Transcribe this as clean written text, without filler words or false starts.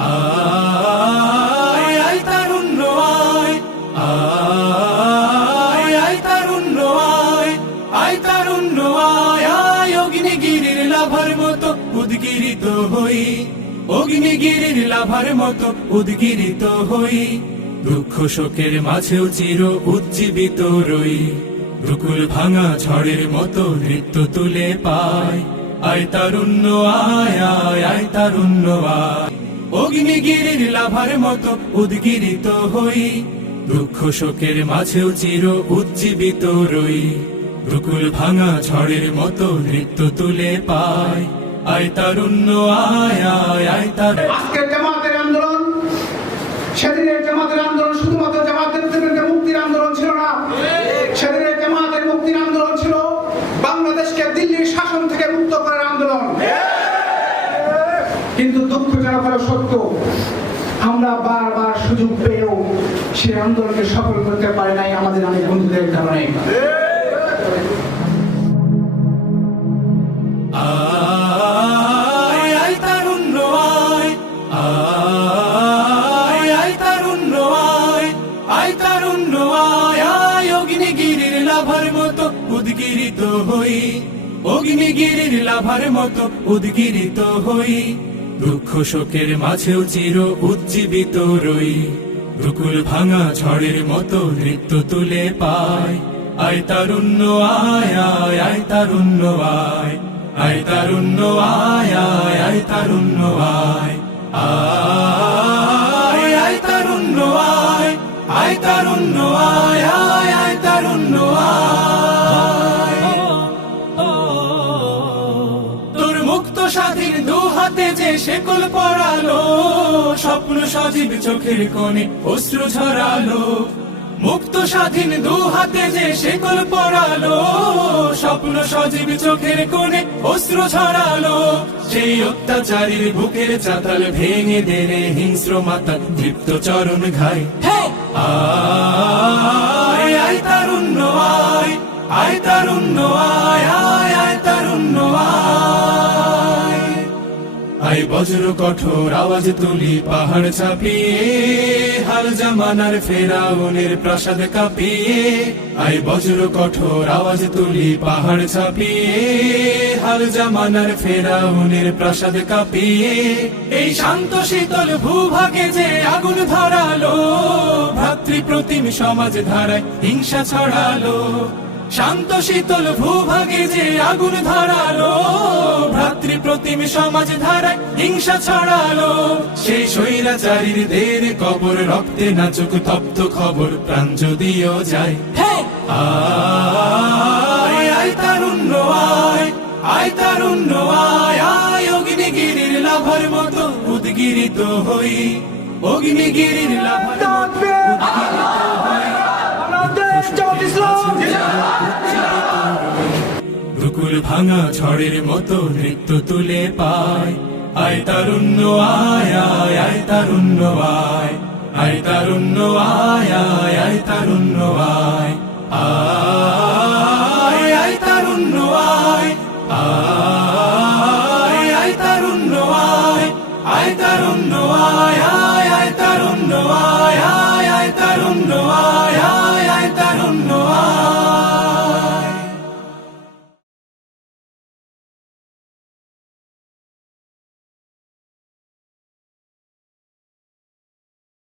আয় আয় তারুণ্য আয়, আয় আয় তারুণ্য আয়, আয় তারুণ্য আয়, আয় অগ্নিগিরির লাভার মতো উদ্গিরিত হই, অগ্নিগিরির লাভার মতো উদ্গিরিত হই, দুঃখ শোকের মাঝেও চির উজ্জীবিত রই, দুকুল ভাঙা ঝড়ের মতো নৃত্য তুলে পায়, আয় তারুণ্য আয়, আয় আয় তারুণ্য আয়, অগ্নিগিরির লাভার মতো উদ্গিরিত হই, দুঃখ শোকের মাঝেও চির উজ্জীবিত রই, দুকুল ভাঙা ঝড়ের মতো নৃত্য তুলে পায়, আয় তারুণ্য আয়, আয় আয় তারুণ্য। আজকের জামাতের আন্দোলন, সেদিনের জামাতের আন্দোলন শুধুমাত্র জামাতের মুক্তির আন্দোলন ছিল না, সেদিনের জামাতের মুক্তির আন্দোলন ছিল বাংলাদেশকে দিল্লির শাসন থেকে মুক্ত করার আন্দোলন। কিন্তু দুঃখজনক হলো সত্য, আমরা বারবার সুযোগ পেয়েও সেই আন্দোলনকে সফল করতে পারি নাই আমাদের অনেক বন্ধুদের কারণে। আয় আয় তারুণ্য আয়, আয় আয় তারুণ্য আয়, আয় তারুণ্য আয়, আয় অগ্নিগিরির লাভার মতো উদ্গিরিত হই, অগ্নিগিরির লাভার মতো উদ্গিরিত হই, দুঃখ শোকের মাঝেও চির উজ্জীবিত রই, দুকুল ভাঙা ঝড়ের মতো নৃত্য তুলে পায়, আয় তারুণ্য আয়, আয় আয় তারুণ্য আয়, আয় তারুণ্য আয়, আয় আয় তারুণ্য আয়, আয় আয় তারুণ্য আয়, আয় তারুণ্য আয়, আয় আয় তারুণ্য আয়। তোর মুক্ত স্বাধীন দু হাতে যে শেকল পড়ালো, স্বপ্ন সজীব চোখের কোণে অশ্রু ঝরালো, মুক্ত স্বাধীন দু হাতে যে শেকল পড়ালো, স্বপ্ন সজীব চোখের কোণে অশ্রু ঝরালো, সেই অত্যাচারীর বুকের চাতাল ভেঙে দেনে হিংস্র মাতা দীপ্ত চরণ ঘাই, আয় আয় তারুণ্য আয়, আয় তারুণ্য আয়, আয় আয় তারুণ্য আয়, আয় বজ্র কঠোর আওয়াজ তুলি পাহাড় ছাপিয়ে, হাল জামানার ফেরাউনের প্রাসাদ কাঁপিয়ে, আয় বজ্র কঠোর আওয়াজ তুলি পাহাড় ছাপিয়ে, হাল জামানার ফেরাউনের প্রাসাদ কাঁপিয়ে, এই শান্ত শীতল ভূভাগে যে আগুন ধরালো, ভ্রাতৃপ্রতিম সমাজ ধারায় হিংসা ছড়ালো, শান্ত শীতল ভূভাগে যে আগুন ধরালো, ভ্রাতৃপ্রতিম সমাজ ধারায় হিংসা ছড়ালো, সেই স্বৈরাচারীর দের কবর রক্তে নাচুক তপ্ত খবর প্রাণ যদিও যায়, আয় আয় তারুণ্য আয়, আয় তারুণ্য আয়, আয় অগ্নিগিরির লাভার মতো উদ্গিরিত হই, অগ্নিগিরির লাভার মতো উদ্গিরিত হই, দুকুল ভাঙা ঝড়ের মতো নৃত্য তুলে পায়, আয় তারুণ্য আয়, আয় আয় তারুণ্য আয়, আয় তারুণ্য আয়, আয় আয় তারুণ্য আয়, আয়।